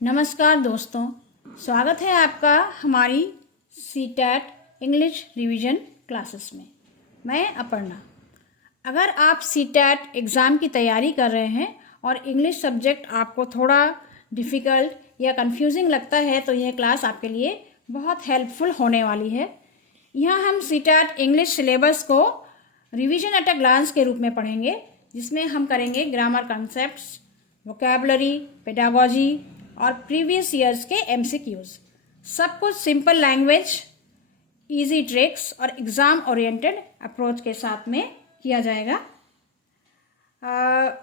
नमस्कार दोस्तों, स्वागत है आपका हमारी सीटैट इंग्लिश रिवीजन क्लासेस में। मैं अपर्णा। अगर आप सीटैट एग्ज़ाम की तैयारी कर रहे हैं और इंग्लिश सब्जेक्ट आपको थोड़ा डिफ़िकल्ट या कंफ्यूजिंग लगता है तो यह क्लास आपके लिए बहुत हेल्पफुल होने वाली है। यहाँ हम सीटैट इंग्लिश सिलेबस को रिवीजन एट अ ग्लांस के रूप में पढ़ेंगे, जिसमें हम करेंगे ग्रामर कॉन्सेप्ट्स, वोकैबुलरी, पेडागोजी और प्रीवियस ईयर्स के एमसीक्यूज। सब कुछ सिंपल लैंग्वेज, इजी ट्रिक्स और एग्ज़ाम ओरिएंटेड अप्रोच के साथ में किया जाएगा।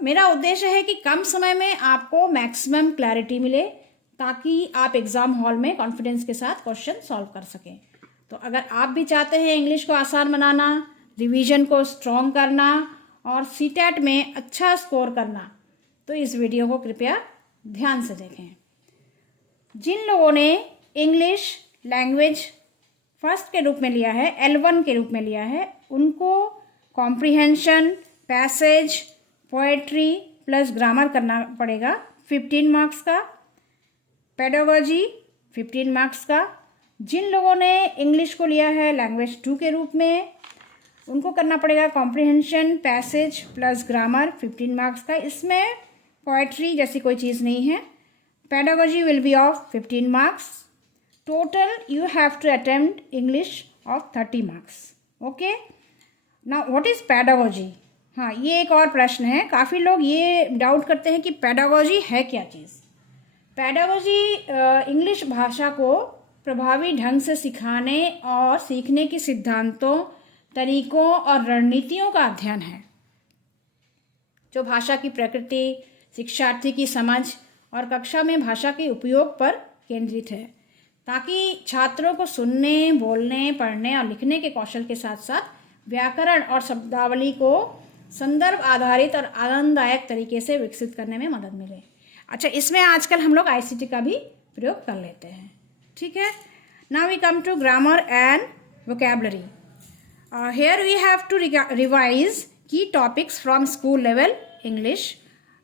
मेरा उद्देश्य है कि कम समय में आपको मैक्सिमम क्लैरिटी मिले, ताकि आप एग्ज़ाम हॉल में कॉन्फिडेंस के साथ क्वेश्चन सॉल्व कर सकें। तो अगर आप भी चाहते हैं इंग्लिश को आसान बनाना, रिवीजन को स्ट्रॉन्ग करना और सीटैट में अच्छा स्कोर करना, तो इस वीडियो को कृपया ध्यान से देखें। जिन लोगों ने इंग्लिश लैंग्वेज फर्स्ट के रूप में लिया है, L1 के रूप में लिया है, उनको comprehension, passage, poetry plus grammar करना पड़ेगा 15 मार्क्स का, पेडागोजी 15 मार्क्स का। जिन लोगों ने इंग्लिश को लिया है लैंग्वेज 2 के रूप में, उनको करना पड़ेगा comprehension, passage plus grammar 15 marks का। इसमें पोएट्री जैसी कोई चीज़ नहीं है। Pedagogy will be of 15 marks. Total you have to attempt English of 30 marks. Okay? Now what is pedagogy? हाँ, ये एक और प्रश्न है। काफ़ी लोग ये डाउट करते हैं कि पेडागोजी है क्या चीज़। पेडागोजी इंग्लिश भाषा को प्रभावी ढंग से सिखाने और सीखने के सिद्धांतों, तरीकों और रणनीतियों का अध्ययन है, जो भाषा की प्रकृति, शिक्षार्थी की समझ और कक्षा में भाषा के उपयोग पर केंद्रित है, ताकि छात्रों को सुनने, बोलने, पढ़ने और लिखने के कौशल के साथ साथ व्याकरण और शब्दावली को संदर्भ आधारित और आनंददायक तरीके से विकसित करने में मदद मिले। अच्छा, इसमें आजकल हम लोग ICT का भी प्रयोग कर लेते हैं। ठीक है। Now we come to grammar and vocabulary. Here we have to revise key topics from school level English.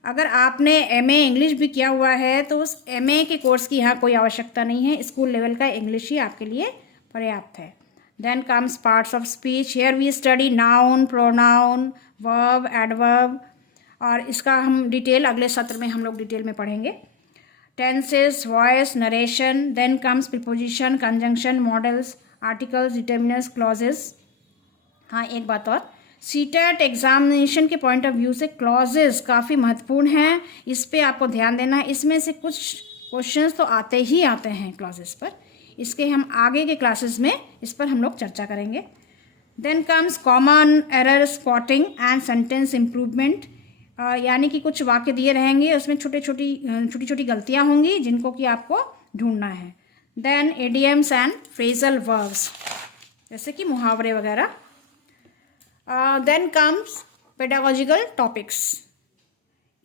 अगर आपने MA इंग्लिश भी किया हुआ है तो उस MA के कोर्स की यहाँ कोई आवश्यकता नहीं है। स्कूल लेवल का इंग्लिश ही आपके लिए पर्याप्त है। Then comes parts of speech. Here we study noun, pronoun, verb, adverb, और इसका हम डिटेल अगले सत्र में हम लोग डिटेल में पढ़ेंगे। Tenses, voice, narration. Then comes preposition, conjunction, modals, articles, determiners, clauses. हाँ, एक बात और, सीटैट एग्जामिनेशन के पॉइंट ऑफ व्यू से क्लॉजेस काफ़ी महत्वपूर्ण हैं। इस पे आपको ध्यान देना है। इसमें से कुछ क्वेश्चंस तो आते ही आते हैं क्लॉजेस पर। इसके हम आगे के क्लासेस में इस पर हम लोग चर्चा करेंगे। Then comes common error spotting and sentence improvement. यानी कि कुछ वाक्य दिए रहेंगे, उसमें छोटी छोटी गलतियाँ होंगी जिनको कि आपको ढूंढना है। Then idioms and phrasal verbs, जैसे कि मुहावरे वगैरह। Then comes pedagogical topics.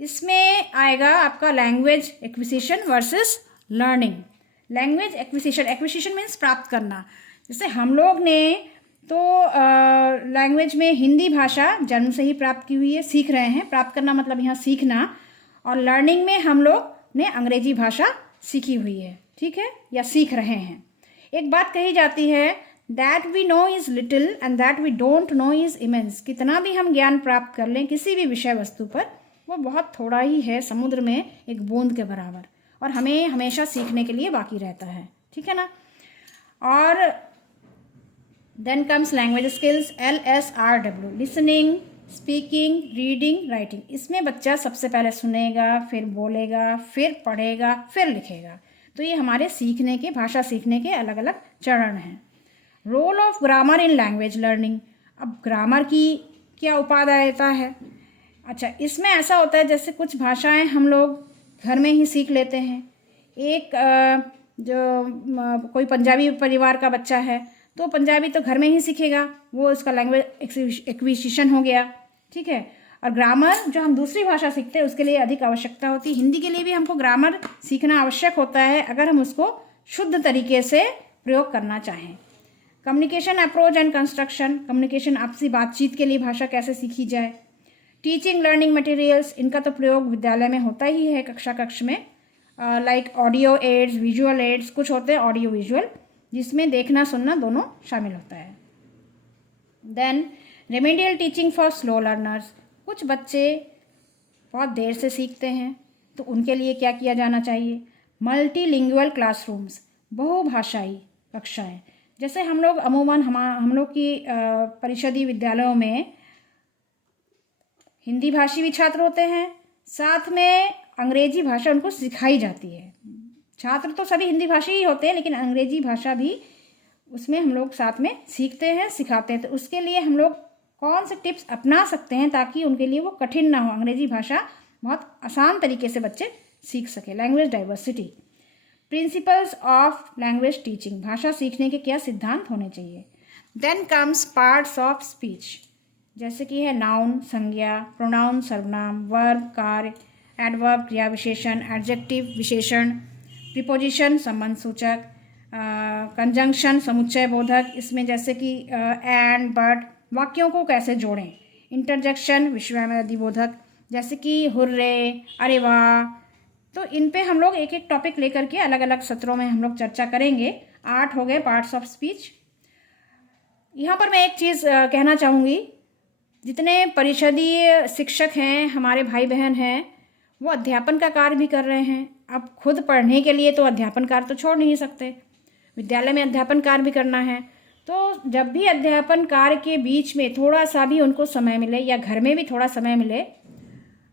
इसमें आएगा आपका language acquisition versus learning. Language acquisition means प्राप्त करना। जैसे हम लोग ने तो लैंग्वेज में हिंदी भाषा जन्म से ही प्राप्त की हुई है, सीख रहे हैं। प्राप्त करना मतलब यहाँ सीखना। और लर्निंग में हम लोग ने अंग्रेजी भाषा सीखी हुई है, ठीक है, या सीख रहे हैं। एक बात कही जाती है, that we know is little and that we don't know is immense. कितना भी हम ज्ञान प्राप्त कर लें किसी भी विषय वस्तु पर, वो बहुत थोड़ा ही है, समुद्र में एक बूंद के बराबर, और हमें हमेशा सीखने के लिए बाकी रहता है, ठीक है ना। और then comes language skills, LSRW, listening, speaking, reading, writing. इसमें बच्चा सबसे पहले सुनेगा, फिर बोलेगा, फिर पढ़ेगा, फिर लिखेगा। तो ये हमारे सीखने के, भाषा सीखने के अलग अलग चरण हैं। Role of grammar in language learning. अब ग्रामर की क्या उपादेयता है? अच्छा, इसमें ऐसा होता है जैसे कुछ भाषाएं हम लोग घर में ही सीख लेते हैं। एक जो कोई पंजाबी परिवार का बच्चा है तो पंजाबी तो घर में ही सीखेगा, वो इसका लैंग्वेज एक्विजिशन हो गया, ठीक है। और ग्रामर जो हम दूसरी भाषा सीखते हैं उसके लिए अधिक आवश्यकता होती है। हिंदी के लिए भी हमको ग्रामर सीखना आवश्यक होता है अगर हम उसको शुद्ध तरीके से प्रयोग करना चाहें। Communication approach and construction. Communication, आपसी बातचीत के लिए भाषा कैसे सीखी जाए। टीचिंग लर्निंग मटेरियल्स, इनका तो प्रयोग विद्यालय में होता ही है, कक्षा में। Like audio aids, visual aids, कुछ होते हैं ऑडियो विजुअल जिसमें देखना सुनना दोनों शामिल होता है। Then remedial teaching for slow learners, कुछ बच्चे बहुत देर से सीखते हैं तो उनके लिए क्या किया जाना चाहिए। मल्टीलिंगुअल क्लासरूम्स, बहुभाषाई कक्षाएं, जैसे हम लोग अमूमन हम लोग की परिषदीय विद्यालयों में हिंदी भाषी भी छात्र होते हैं, साथ में अंग्रेजी भाषा उनको सिखाई जाती है। छात्र तो सभी हिंदी भाषी ही होते हैं, लेकिन अंग्रेजी भाषा भी उसमें हम लोग साथ में सीखते हैं, सिखाते हैं। तो उसके लिए हम लोग कौन से टिप्स अपना सकते हैं ताकि उनके लिए वो कठिन ना हो, अंग्रेजी भाषा बहुत आसान तरीके से बच्चे सीख सके। Language diversity, principles of language teaching, भाषा सीखने के क्या सिद्धांत होने चाहिए। Then comes parts of speech, जैसे कि है नाउन संज्ञा, प्रोनाउन सर्वनाम, वर्ब कार्य, एडवर्ब क्रिया विशेषण, एडजेक्टिव विशेषण, प्रीपोजिशन संबंध सूचक, कंजंक्शन समुच्चय बोधक, इसमें जैसे कि एंड बट, वाक्यों को कैसे जोड़ें, इंटरजेक्शन विश्वव्यापी बोधक, जैसे कि हुर्रे, अरे वाह। तो इन पे हम लोग एक एक टॉपिक लेकर के अलग अलग सत्रों में हम लोग चर्चा करेंगे। 8 हो गए पार्ट्स ऑफ स्पीच। यहाँ पर मैं एक चीज़ कहना चाहूँगी, जितने परिषदीय शिक्षक हैं, हमारे भाई बहन हैं, वो अध्यापन का कार्य भी कर रहे हैं। अब खुद पढ़ने के लिए तो अध्यापन कार्य तो छोड़ नहीं सकते, विद्यालय में अध्यापन कार्य भी करना है। तो जब भी अध्यापन कार्य के बीच में थोड़ा सा भी उनको समय मिले या घर में भी थोड़ा समय मिले,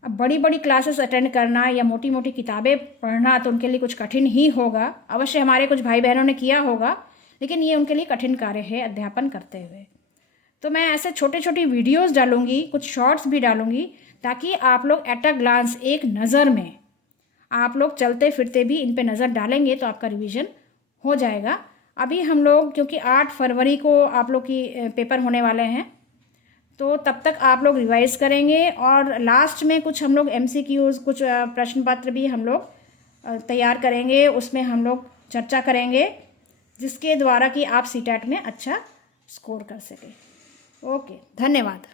अब बड़ी बड़ी क्लासेस अटेंड करना या मोटी मोटी किताबें पढ़ना तो उनके लिए कुछ कठिन ही होगा। अवश्य हमारे कुछ भाई बहनों ने किया होगा, लेकिन ये उनके लिए कठिन कार्य है अध्यापन करते हुए। तो मैं ऐसे छोटे छोटे वीडियोस डालूंगी, कुछ शॉर्ट्स भी डालूंगी, ताकि आप लोग एट अ ग्लांस, एक नज़र में आप लोग चलते फिरते भी इन पे नज़र डालेंगे तो आपका रिवीजन हो जाएगा। अभी हम लोग क्योंकि 8 फरवरी को आप लोग की पेपर होने वाले हैं, तो तब तक आप लोग रिवाइज करेंगे और लास्ट में कुछ हम लोग MCQs, कुछ प्रश्न पत्र भी हम लोग तैयार करेंगे, उसमें हम लोग चर्चा करेंगे, जिसके द्वारा कि आप CTET में अच्छा स्कोर कर सकें। ओके, धन्यवाद।